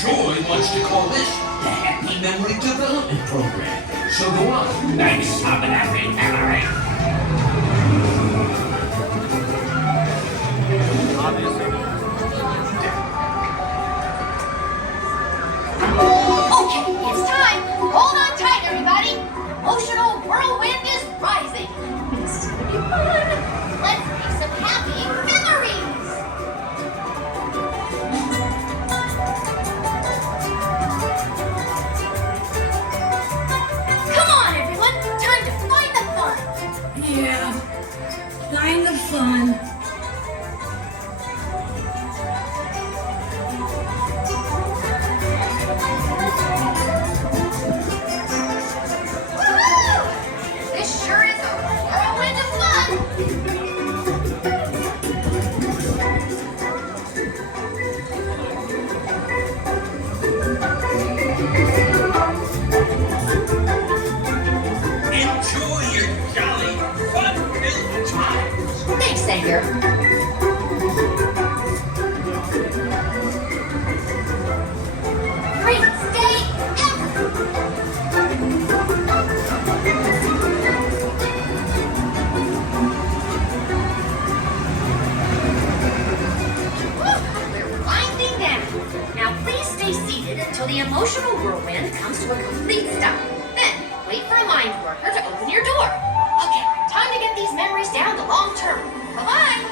Joy wants to call this the Happy Memory Development Program. So go on. Thanks for the happy memory. Okay, it's time. Hold on tight, everybody. Emotional whirlwind is rising. This is gonna be fun. Let's make some happy memories. Come on, everyone. Time to find the fun. Yeah, find the fun. Woohoo! This sure is a whirlwind of fun. Enjoy your jolly, fun-filled times. Thanks, Sanger. Greatest day ever. We're winding down. Now please stay seated until the emotional whirlwind comes to a complete stop. Then wait for a mind worker to open your door. Okay, time to get these memories down the long term. Bye-bye.